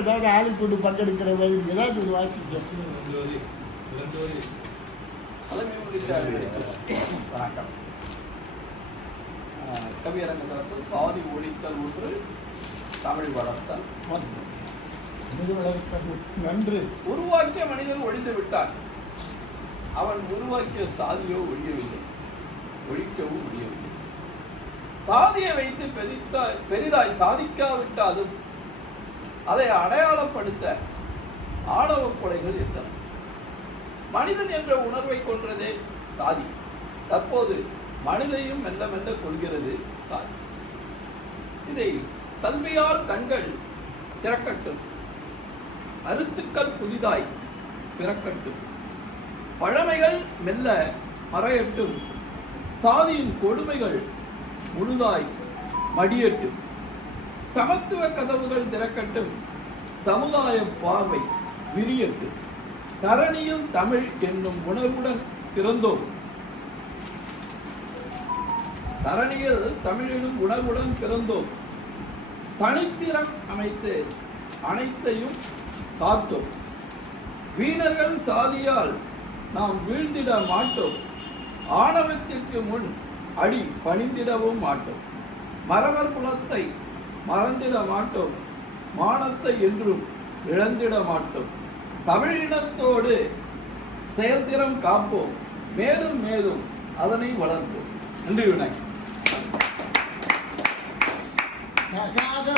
ஏதாவது ஆளுக்கு கொண்டு பங்கெடுக்கிற மாதிரி ஏதாவது ஒரு வாசிக்கும். வணக்கம். கவியரங்கத்தில் சாதி ஒழித்தல் ஒன்று, தமிழ் வளர்த்தல் நன்று. உருவாக்கிய மனிதன் ஒழித்து விட்டான். அவன் உருவாக்கிய சாதியோ ஒழியவில்லை, ஒழிக்கவும் முடியவில்லை. சாதியை வைத்து பெரிதாய் சாதிக்காவிட்டாலும் அதை அடையாளப்படுத்த ஆணவ கொலைகள் இருந்தன. மனிதன் என்ற உணர்வை கொன்றதே சாதி. தற்போது மனிதையும் மெல்ல மெல்ல கொள்கிறது சாதி. இதை கல்வியால் கண்கள் திறக்கட்டும், அருத்துக்கள் புதிதாய் பிறக்கட்டும், பழமைகள் மெல்ல மறையட்டும், சாதியின் கொடுமைகள் முழுதாய் மடியட்டும், சமத்துவ கதவுகள் திறக்கட்டும், சமுதாய பார்வை விரியட்டும், தரணியில் தமிழ் என்னும் உணர்வுடன் பிறந்தோம், தரணியில் தமிழ் என்னும் உணர்வுடன் பிறந்தோம், தனித்திறம் அமைத்து அனைத்தையும் காத்தோம், வீணர்கள் சாதியால் நாம் வீழ்ந்திட மாட்டோம், ஆணவத்திற்கு முன் அடி பணிந்திடவும் மாட்டோம், மறவர் குலத்தை மறந்திட மாட்டோம், மானத்தை என்றும் இழந்திட மாட்டோம், தமிழினத்தோடு செயல்திறம் காப்போம், மேலும் மேலும் அதனை வளர்ப்போம். நன்றி விநாயகர்.